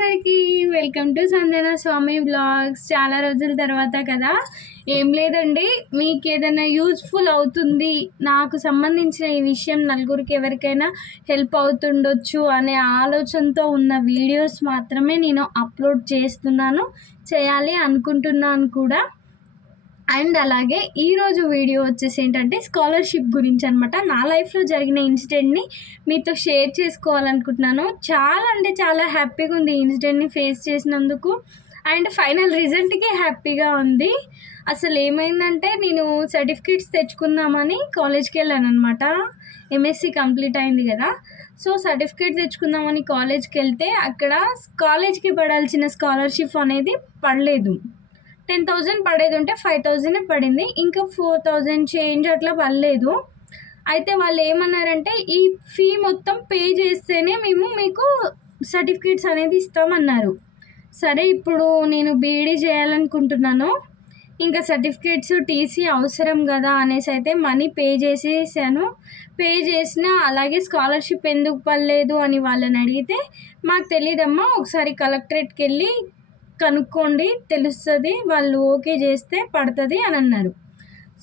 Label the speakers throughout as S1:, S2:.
S1: అందరికీ welcome to Sanjana Swamy blogs చాలా రోజుల తర్వాత కదా? ఏం లేదండి మీకు ఏదైనా యూజ్ఫుల్ అవుతుంది నాకు సంబంధించిన ఈ విషయం నలుగురికి ఎవరికైనా హెల్ప్ అవుతుండొచ్చు అనే ఆలోచనతో ఉన్న వీడియోస్ మాత్రమే నేను అప్లోడ్ చేస్తున్నాను. చేయాలి అనుకుంటున్నాను కూడా. అండ్ అలాగే ఈరోజు వీడియో వచ్చేసి ఏంటంటే స్కాలర్షిప్ గురించి అనమాట నా లైఫ్లో జరిగిన ఇన్సిడెంట్ని మీతో షేర్ చేసుకోవాలనుకుంటున్నాను. చాలా అంటే చాలా హ్యాపీగా ఉంది ఈ ఇన్సిడెంట్ని ఫేస్ చేసినందుకు. అండ్ ఫైనల్ రిజల్ట్కి హ్యాపీగా ఉంది. అసలు ఏమైందంటే నేను సర్టిఫికేట్స్ తెచ్చుకుందామని కాలేజ్కి వెళ్ళాను అనమాట ఎంఎస్సి కంప్లీట్ అయింది కదా. సో సర్టిఫికేట్ తెచ్చుకుందామని కాలేజ్కి వెళ్తే అక్కడ కాలేజ్కి పడాల్సిన స్కాలర్షిప్ అనేది పడలేదు. టెన్ థౌజండ్ పడేది ఉంటే ఫైవ్ థౌజండ్ పడింది. ఇంకా ఫోర్ థౌజండ్ చేంజ్ అట్లా పడలేదు. అయితే వాళ్ళు ఏమన్నారంటే ఈ ఫీ మొత్తం పే చేస్తేనే మేము మీకు సర్టిఫికేట్స్ అనేది ఇస్తామన్నారు. సరే ఇప్పుడు నేను బీఈడీ చేయాలనుకుంటున్నాను. ఇంకా సర్టిఫికేట్స్ టీసీ అవసరం కదా అనేసి అయితే మనీ పే చేసేసాను. పే చేసిన అలాగే స్కాలర్షిప్ ఎందుకు పడలేదు అని వాళ్ళని అడిగితే మాకు తెలియదమ్మా ఒకసారి కలెక్టరేట్కి వెళ్ళి కనుక్కోండి తెలుస్తుంది వాళ్ళు ఓకే చేస్తే పడుతుంది అని అన్నారు.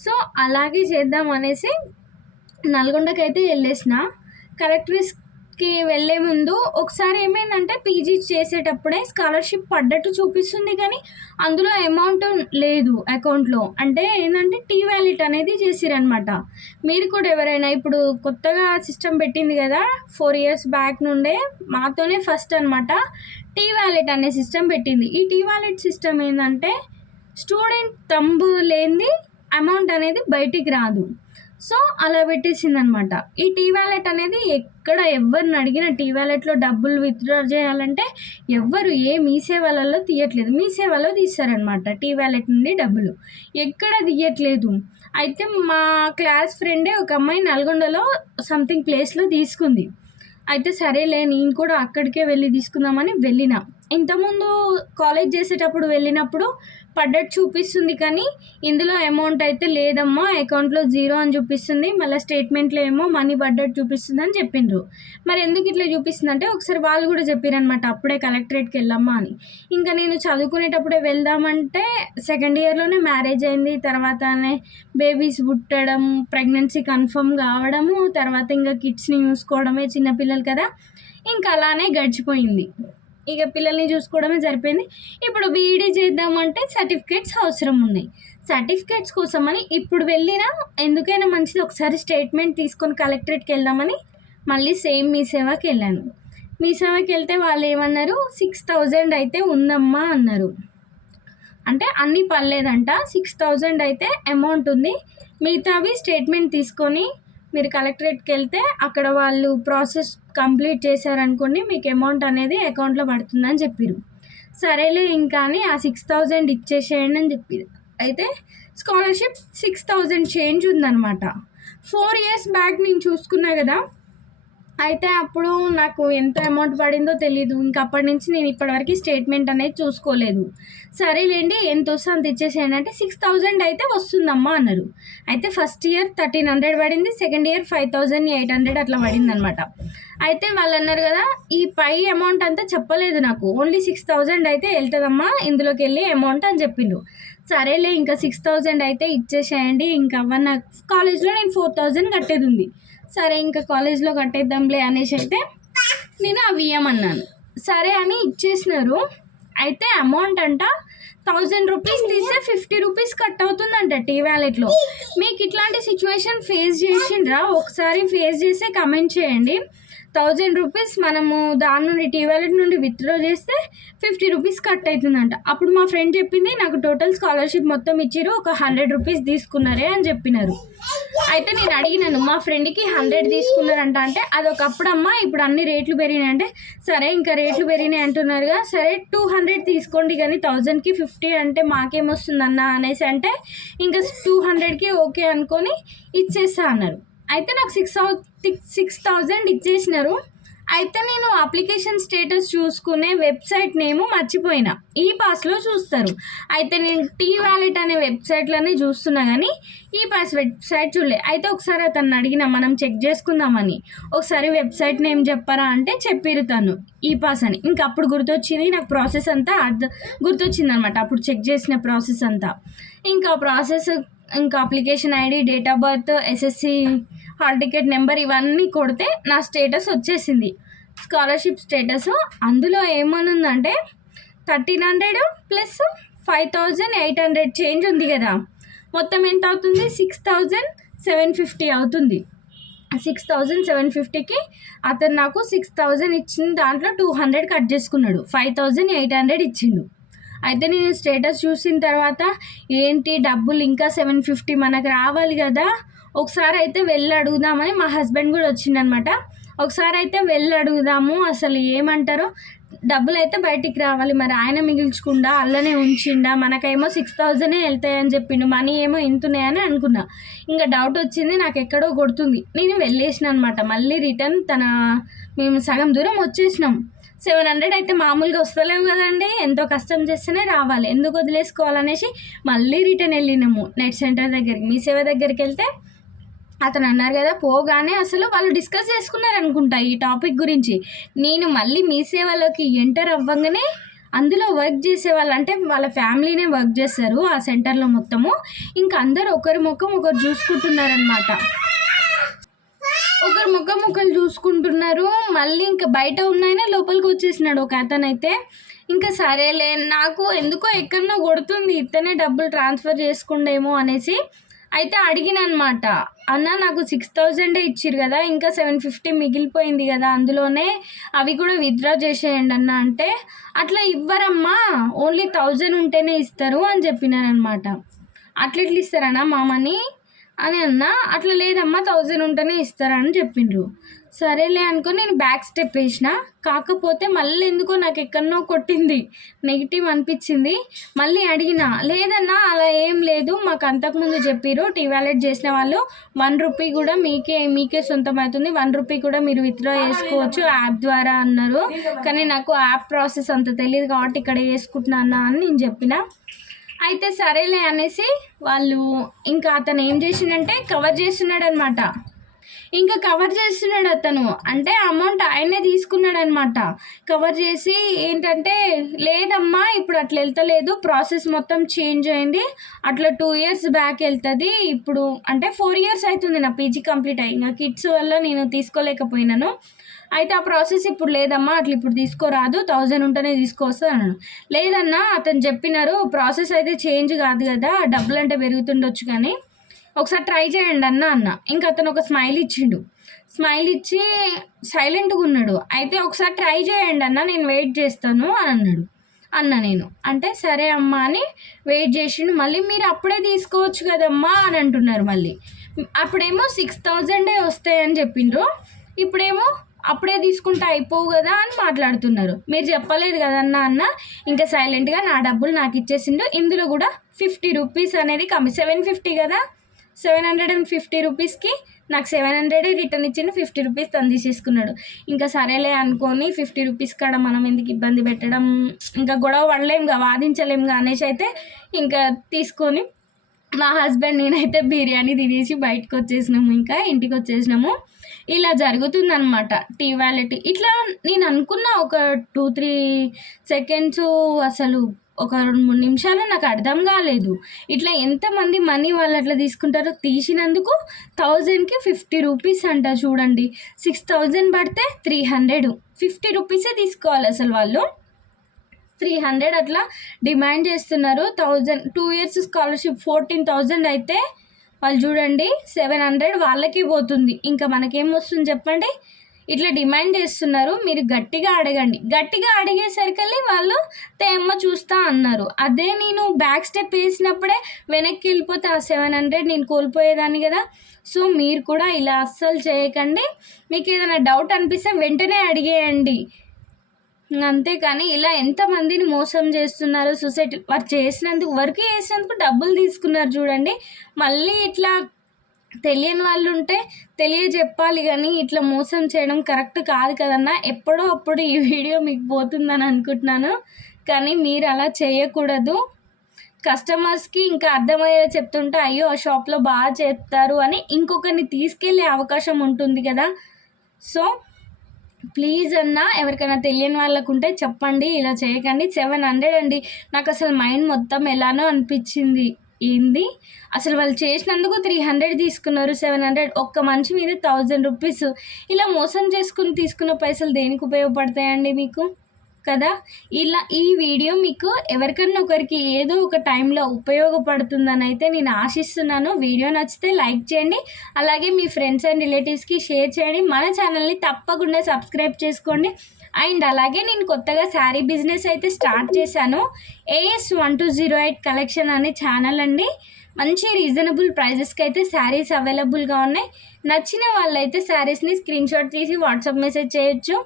S1: సో అలాగే చేద్దాం అనేసి నల్గొండకి అయితే వెళ్ళేసిన కి వెళ్ళే ముందు ఒకసారి ఏమైందంటే పీజీ చేసేటప్పుడే స్కాలర్షిప్ పడ్డట్టు చూపిస్తుంది కానీ అందులో అమౌంట్ లేదు అకౌంట్లో. అంటే ఏంటంటే టీ వ్యాలెట్ అనేది చేసిరనమాట మీరు కూడా ఎవరైనా ఇప్పుడు కొత్తగా సిస్టమ్ పెట్టింది కదా ఫోర్ ఇయర్స్ బ్యాక్ నుండే మాతోనే ఫస్ట్ అనమాట టీ వ్యాలెట్ అనే సిస్టమ్ పెట్టింది. ఈ టీ వ్యాలెట్ సిస్టమ్ ఏంటంటే స్టూడెంట్ తంబు లేనిది అమౌంట్ అనేది బయటికి రాదు. సో అలా పెట్టేసింది అనమాట ఈ టీ వ్యాలెట్ అనేది ఎక్కడ ఎవరిని అడిగిన టీ వ్యాలెట్లో డబ్బులు విత్డ్రా చేయాలంటే ఎవ్వరు ఏ మీ సేవలలో తీయట్లేదు. మీ సేవలో తీస్తారనమాట టీ వ్యాలెట్ నుండి డబ్బులు. ఎక్కడ తీయట్లేదు. అయితే మా క్లాస్ ఫ్రెండే ఒక అమ్మాయి నల్గొండలో సంథింగ్ ప్లేస్లో తీసుకుంది. అయితే సరేలే నేను కూడా అక్కడికే వెళ్ళి తీసుకుందామని వెళ్ళిన. ఇంతకుముందు కాలేజ్ చేసేటప్పుడు వెళ్ళినప్పుడు పడ్డట్టు చూపిస్తుంది కానీ ఇందులో అమౌంట్ అయితే లేదమ్మా అకౌంట్లో జీరో అని చూపిస్తుంది మళ్ళీ స్టేట్మెంట్లో ఏమో మనీ పడ్డట్టు చూపిస్తుంది అని చెప్పిండ్రు. మరి ఎందుకు ఇట్లా చూపిస్తుంది అంటే ఒకసారి వాళ్ళు కూడా చెప్పారనమాట అప్పుడే కలెక్టరేట్కి వెళ్ళమ్మా అని. ఇంకా నేను చదువుకునేటప్పుడే వెళ్దామంటే సెకండ్ ఇయర్లోనే మ్యారేజ్ అయింది తర్వాతనే బేబీస్ పుట్టడం ప్రెగ్నెన్సీ కన్ఫర్మ్ కావడము తర్వాత ఇంకా కిడ్స్ని చూసుకోవడమే చిన్నపిల్లలు కదా ఇంకా అలానే గడిచిపోయింది. ఇక పిల్లల్ని చూసుకోవడమే సరిపోయింది. ఇప్పుడు బీఈడీ చేద్దామంటే సర్టిఫికేట్స్ అవసరం ఉన్నాయి. సర్టిఫికేట్స్ కోసమని ఇప్పుడు వెళ్ళినా ఎందుకైనా మంచిది. ఒకసారి స్టేట్మెంట్ తీసుకొని కలెక్టరేట్కి వెళ్దామని మళ్ళీ సేమ్ మీ సేవకి వెళ్ళాను. మీ సేవకి వెళ్తే వాళ్ళు ఏమన్నారు? సిక్స్ థౌజండ్ అయితే ఉందమ్మా అన్నారు. అంటే అన్నీ పర్లేదంట. సిక్స్ థౌజండ్ అయితే అమౌంట్ ఉంది. మిగతావి స్టేట్మెంట్ తీసుకొని మీరు కలెక్టరేట్కి వెళ్తే అక్కడ వాళ్ళు ప్రాసెస్ కంప్లీట్ చేశారనుకోండి మీకు అమౌంట్ అనేది అకౌంట్లో పడుతుందని చెప్పారు. సరేలే ఇంకా అని ఆ సిక్స్ థౌజండ్ ఇచ్చేసేయండి అని చెప్పారు. అయితే స్కాలర్షిప్ సిక్స్ థౌజండ్ చేంజ్ ఉందన్నమాట. ఫోర్ ఇయర్స్ బ్యాక్ నేను చూసుకున్నా కదా అయితే అప్పుడు నాకు ఎంత అమౌంట్ పడిందో తెలీదు. ఇంకా అప్పటి నుంచి నేను ఇప్పటివరకు స్టేట్మెంట్ అనేది చూసుకోలేదు. సరేలేండి ఎంత వస్తే అంత ఇచ్చేసేయండి అంటే సిక్స్ థౌజండ్ అయితే వస్తుందమ్మా అన్నారు. అయితే ఫస్ట్ ఇయర్ థర్టీన్ హండ్రెడ్ పడింది second year five thousand eight hundred అట్లా పడింది అనమాట అయితే వాళ్ళు అన్నారు కదా ఈ పై అమౌంట్ అంతా చెప్పలేదు నాకు. ఓన్లీ సిక్స్ థౌజండ్ అయితే వెళ్తుందమ్మా ఇందులోకి వెళ్ళి అమౌంట్ అని చెప్పిండు. సరేలే ఇంకా సిక్స్ థౌజండ్ అయితే ఇచ్చేసేయండి ఇంకా అవ్వన్న. కాలేజ్లో నేను ఫోర్ థౌజండ్ కట్టేది ఉంది. సరే ఇంకా కాలేజ్లో కట్టేద్దాంలే అనేసి అయితే నేను అవి ఇవ్వమన్నాను సరే అని ఇచ్చేసినారు. అయితే అమౌంట్ అంట థౌజండ్ రూపీస్ తీస్తే ఫిఫ్టీ రూపీస్ కట్ అవుతుందంట టీ వ్యాలెట్లో మీకు ఇట్లాంటి సిచ్యువేషన్ ఫేస్ చేసిండ్రా? ఒకసారి ఫేస్ చేస్తే కమెంట్ చేయండి. థౌజండ్ రూపీస్ మనము దాని నుండి టీ వ్యాలెట్ నుండి విత్డ్రా చేస్తే ఫిఫ్టీ రూపీస్ కట్ అవుతుందంట అప్పుడు మా ఫ్రెండ్ చెప్పింది నాకు టోటల్ స్కాలర్షిప్ మొత్తం ఇచ్చారు ఒక హండ్రెడ్ రూపీస్ తీసుకున్నారే అని చెప్పినారు. అయితే నేను అడిగినాను మా ఫ్రెండ్కి హండ్రెడ్ తీసుకున్నారంట అంటే అది ఒకప్పుడు అమ్మ ఇప్పుడు అన్ని రేట్లు పెరిగినాయి అంటే సరే ఇంకా రేట్లు పెరిగినాయి అంటున్నారుగా సరే టూ హండ్రెడ్ తీసుకోండి కానీ థౌజండ్కి ఫిఫ్టీ అంటే మాకేమొస్తుందన్న అనేసి అంటే ఇంకా టూ హండ్రెడ్కి ఓకే అనుకొని ఇచ్చేస్తా అన్నారు. అయితే నాకు సిక్స్ సిక్స్ సిక్స్ థౌజండ్ ఇచ్చేసినారు. అయితే నేను అప్లికేషన్ స్టేటస్ చూసుకునే వెబ్సైట్ నేమ్ మర్చిపోయినా. ఈ పాస్లో చూస్తారు. అయితే నేను టీ వ్యాలెట్ అనే వెబ్సైట్లోనే చూస్తున్నా కానీ ఈ పాస్ వెబ్సైట్ చూడలే. అయితే ఒకసారి అతను అడిగిన మనం చెక్ చేసుకుందామని. ఒకసారి వెబ్సైట్ నేమ్ చెప్పరా అంటే చెప్పిరు తను ఈ పాస్ అని. ఇంకా అప్పుడు గుర్తొచ్చింది నాకు ప్రాసెస్ అంతా అర్థం గుర్తొచ్చింది అనమాట అప్పుడు చెక్ చేసిన ప్రాసెస్ అంతా. ఇంకా ప్రాసెస్ ఇంకా application ID date of birth SSC hall ticket number ఇవన్నీ కొడితే నా స్టేటస్ వచ్చేసింది. Scholarship status. అందులో ఏమనుందంటే thirteen hundred plus five thousand eight hundred change ఉంది కదా. మొత్తం ఎంత అవుతుంది? సిక్స్ థౌజండ్ సెవెన్ ఫిఫ్టీ అవుతుంది. సిక్స్ థౌజండ్ సెవెన్ ఫిఫ్టీకి అతను నాకు సిక్స్ థౌజండ్ ఇచ్చిన దాంట్లో టూ హండ్రెడ్ కట్ చేసుకున్నాడు. ఫైవ్ థౌజండ్ ఎయిట్ హండ్రెడ్ ఇచ్చిండు. అయితే నేను స్టేటస్ చూసిన తర్వాత ఏంటి డబ్బులు ఇంకా సెవెన్ ఫిఫ్టీ మనకు రావాలి కదా ఒకసారి అయితే వెళ్ళి అడుగుదామని మా హస్బెండ్ కూడా వచ్చిండనమాట. ఒకసారి అయితే వెళ్ళి అడుగుదాము అసలు ఏమంటారో డబ్బులు అయితే బయటికి రావాలి మరి ఆయన మిగిల్చకుండా అల్లనే ఉంచిండా మనకేమో సిక్స్ థౌజండే వెళ్తాయని చెప్పిండు మనీ ఏమో ఇంతున్నాయని అనుకున్నా. ఇంకా డౌట్ వచ్చింది నాకు ఎక్కడో కొడుతుంది. నేను వెళ్ళేసిన అనమాట మళ్ళీ రిటర్న్ తన మేము సగం దూరం వచ్చేసినాం. సెవెన్ హండ్రెడ్ అయితే మామూలుగా వస్తలేము కదండి. ఎంతో కష్టం చేస్తేనే రావాలి. ఎందుకు వదిలేసుకోవాలనేసి మళ్ళీ రిటర్న్ వెళ్ళినాము. నెట్ సెంటర్ దగ్గరికి మీ సేవ దగ్గరికి వెళ్తే అతను అన్నారు కదా పోగానే అసలు వాళ్ళు డిస్కస్ చేసుకున్నారు అనుకుంటా ఈ టాపిక్ గురించి. నేను మళ్ళీ మీ సేవలోకి ఎంటర్ అవ్వగానే అందులో వర్క్ చేసే వాళ్ళు అంటే వాళ్ళ ఫ్యామిలీనే వర్క్ చేస్తారు ఆ సెంటర్లో మొత్తము. ఇంకా అందరూ ఒకరి ముఖం ఒకరు చూసుకుంటున్నారనమాట ఒకరు ముఖం ముఖం చూసుకుంటున్నారు. మళ్ళీ ఇంకా బయట ఉన్నాయనే లోపలికి వచ్చేసినాడు ఒక అతనైతే. ఇంకా సరేలే నాకు ఎందుకో ఎక్కడనో కొడుతుంది ఇతనే డబ్బులు ట్రాన్స్ఫర్ చేసుకుండేమో అనేసి అయితే అడిగిన అనమాట అన్న నాకు సిక్స్ థౌజండే ఇచ్చిరు కదా ఇంకా సెవెన్ ఫిఫ్టీ మిగిలిపోయింది కదా అందులోనే అవి కూడా విత్డ్రా చేసేయండి అన్న అంటే అట్లా ఇవ్వరమ్మా ఓన్లీ థౌజండ్ ఉంటేనే ఇస్తారు అని చెప్పినారనమాట. అట్లా ఎట్లా ఇస్తారన్నా మామని అని అన్నా అట్లా లేదమ్మా థౌజండ్ ఉంటేనే ఇస్తారని చెప్పిండ్రు. సరేలే అనుకొని నేను బ్యాక్ స్టెప్ వేసిన. కాకపోతే మళ్ళీ ఎందుకో నాకు ఎక్కడనో కొట్టింది. నెగిటివ్ అనిపించింది. మళ్ళీ అడిగిన లేదన్నా అలా ఏం లేదు. మాకు అంతకుముందు చెప్పిరు టీ వ్యాలెట్ చేసిన వాళ్ళు వన్ రూపీ కూడా మీకే మీకే సొంతం అవుతుంది. వన్ రూపీ కూడా మీరు విత్డ్రా చేసుకోవచ్చు యాప్ ద్వారా అన్నారు. కానీ నాకు యాప్ ప్రాసెస్ అంత తెలియదు కాబట్టి ఇక్కడ చేసుకుంటున్నా అన్నా అని నేను చెప్పిన. అయితే సరేలే అనేసి వాళ్ళు ఇంకా అతను ఏం చేసిండంటే కవర్ చేస్తున్నాడు అనమాట ఇంకా కవర్ చేస్తున్నాడు అతను. అంటే అమౌంట్ ఆయనే తీసుకున్నాడు అనమాట కవర్ చేసి ఏంటంటే లేదమ్మా ఇప్పుడు అట్లా వెళ్తలేదు. ప్రాసెస్ మొత్తం చేంజ్ అయింది. అట్లా టూ ఇయర్స్ బ్యాక్ వెళ్తుంది. ఇప్పుడు అంటే ఫోర్ ఇయర్స్ అవుతుంది నా పీజీ కంప్లీట్ అయ్యి. ఇంకా కిడ్స్ వల్ల నేను తీసుకోలేకపోయినాను. అయితే ఆ ప్రాసెస్ ఇప్పుడు లేదమ్మా అట్లా ఇప్పుడు తీసుకోరాదు. థౌజండ్ ఉంటేనే తీసుకొస్తా అన్నాడు. లేదన్నా అతను చెప్పినారు ప్రాసెస్ అయితే చేంజ్ కాదు కదా. డబ్బులు అంటే పెరుగుతుండొచ్చు కానీ ఒకసారి ట్రై చేయండి అన్న అన్న. ఇంకా అతను ఒక స్మైల్ ఇచ్చిండు. స్మైల్ ఇచ్చి సైలెంట్గా ఉన్నాడు. అయితే ఒకసారి ట్రై చేయండి అన్న నేను వెయిట్ చేస్తాను అని అన్నాడు. అన్న నేను. అంటే సరే అమ్మా అని వెయిట్ చేసిండు. మళ్ళీ మీరు అప్పుడే తీసుకోవచ్చు కదమ్మా అని అంటున్నారు మళ్ళీ. అప్పుడేమో సిక్స్ థౌజండే వస్తాయని చెప్పిండ్రు. ఇప్పుడేమో అప్పుడే తీసుకుంటే అయిపోవు కదా అని మాట్లాడుతున్నారు. మీరు చెప్పలేదు కదన్నా అన్న. ఇంకా సైలెంట్గా నా డబ్బులు నాకు ఇచ్చేసిండు. ఇందులో కూడా ఫిఫ్టీ రూపీస్ అనేది కమ్మి సెవెన్ ఫిఫ్టీ కదా? సెవెన్ హండ్రెడ్ అండ్ ఫిఫ్టీ రూపీస్కి నాకు సెవెన్ హండ్రెడ్ రిటర్న్ ఇచ్చిండు ఫిఫ్టీ రూపీస్ తను తీసేసుకున్నాడు. ఇంకా సరేలే అనుకొని ఫిఫ్టీ రూపీస్ కాడ మనం ఎందుకు ఇబ్బంది పెట్టడం? ఇంకా గొడవ పడలేముగా వాదించలేముగా అనేసి అయితే ఇంకా తీసుకొని మా హస్బెండ్ నేనైతే బిర్యానీ తినేసి బయటకు వచ్చేసినాము ఇంకా ఇంటికి వచ్చేసినాము. ఇలా జరుగుతుందనమాట టీ వ్యాలిటీ ఇట్లా నేను అనుకున్న ఒక టూ త్రీ సెకండ్స్ అసలు ఒక రెండు మూడు నిమిషాలు నాకు అర్థం కాలేదు. ఇట్లా ఎంతమంది మనీ వాళ్ళు అట్లా తీసుకుంటారో తీసినందుకు థౌజండ్కి ఫిఫ్టీ రూపీస్ అంట చూడండి. సిక్స్ థౌజండ్ పడితే త్రీ హండ్రెడ్ ఫిఫ్టీ రూపీసే తీసుకోవాలి అసలు వాళ్ళు. త్రీ హండ్రెడ్ అట్లా డిమాండ్ చేస్తున్నారు. Thousand two years scholarship fourteen thousand అయితే వాళ్ళు చూడండి సెవెన్ హండ్రెడ్ వాళ్ళకి పోతుంది. ఇంకా మనకేం వస్తుంది చెప్పండి? ఇట్లా డిమాండ్ చేస్తున్నారు మీరు గట్టిగా అడగండి. గట్టిగా అడిగేసరికల్లి వాళ్ళు తేమ్మ చూస్తా అన్నారు. అదే నేను బ్యాక్ స్టెప్ వేసినప్పుడే వెనక్కి వెళ్ళిపోతే ఆ సెవెన్ హండ్రెడ్ నేను కోల్పోయేదాన్ని కదా. సో మీరు కూడా ఇలా అస్సలు చేయకండి. మీకు ఏదైనా డౌట్ అనిపిస్తే వెంటనే అడిగేయండి. అంతేకాని ఇలా ఎంతమందిని మోసం చేస్తున్నారు? సొసైటీ వారు చేసినందుకు వర్క్ చేసినందుకు డబ్బులు తీసుకున్నారు చూడండి. మళ్ళీ ఇట్లా తెలియని వాళ్ళు ఉంటే తెలియజెప్పాలి కానీ ఇట్లా మోసం చేయడం కరెక్ట్ కాదు కదన్నా. ఎప్పుడో అప్పుడు ఈ వీడియో మీకు పోతుందని అనుకుంటున్నాను. కానీ మీరు అలా చేయకూడదు. కస్టమర్స్కి ఇంకా అర్థమయ్యేలా చెప్తుంటే అయ్యో ఆ షాప్లో బాగా చెప్తారు అని ఇంకొకరిని తీసుకెళ్ళే అవకాశం ఉంటుంది కదా. సో ప్లీజ్ అన్న ఎవరికైనా తెలియని వాళ్ళకు ఉంటే చెప్పండి ఇలా చేయకండి. సెవెన్ హండ్రెడ్ అండి. నాకు అసలు మైండ్ మొత్తం ఎలానో అనిపించింది. ఏంది? అసలు వాళ్ళు చేసినందుకు త్రీ హండ్రెడ్ తీసుకున్నారు సెవెన్ హండ్రెడ్. ఒక్క మనిషి మీద థౌజండ్ రూపీస్. ఇలా మోసం చేసుకుని తీసుకున్న పైసలు దేనికి ఉపయోగపడతాయండి మీకు? కదా? ఇలా ఈ వీడియో మీకు ఎవరికన్నా ఒకరికి ఏదో ఒక టైంలో ఉపయోగపడుతుందని అయితే నేను ఆశిస్తున్నాను. వీడియో నచ్చితే లైక్ చేయండి. అలాగే మీ ఫ్రెండ్స్ అండ్ రిలేటివ్స్కి షేర్ చేయండి. మన ఛానల్ని తప్పకుండా సబ్స్క్రైబ్ చేసుకోండి. అండ్ అలాగే నేను కొత్తగా శారీ బిజినెస్ అయితే స్టార్ట్ చేశాను. AS one two zero eight collection అనే ఛానల్ అండి. మంచి రీజనబుల్ ప్రైజెస్కి అయితే శారీస్ అవైలబుల్గా ఉన్నాయి. నచ్చిన వాళ్ళైతే శారీస్ని స్క్రీన్షాట్ తీసి వాట్సాప్ మెసేజ్ చేయొచ్చు.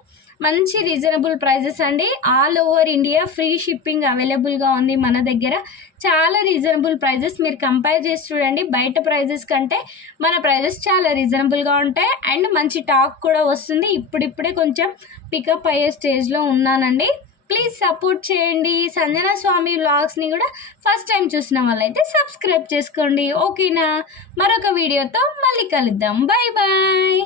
S1: మంచి రీజనబుల్ ప్రైజెస్ అండి. All over India free shipping అవైలబుల్గా ఉంది మన దగ్గర. చాలా రీజనబుల్ ప్రైజెస్ మీరు కంపేర్ చేసి చూడండి. బయట ప్రైజెస్ కంటే మన ప్రైజెస్ చాలా రీజనబుల్గా ఉంటాయి. అండ్ మంచి టాక్ కూడా వస్తుంది. ఇప్పుడిప్పుడే కొంచెం పికప్ అయ్యే స్టేజ్లో ఉన్నానండి. ప్లీజ్ సపోర్ట్ చేయండి. సంజన స్వామి వ్లాగ్స్ని కూడా ఫస్ట్ టైం చూసిన వాళ్ళైతే సబ్స్క్రైబ్ చేసుకోండి. ఓకేనా? మరొక వీడియోతో మళ్ళీ కలుద్దాం. Bye bye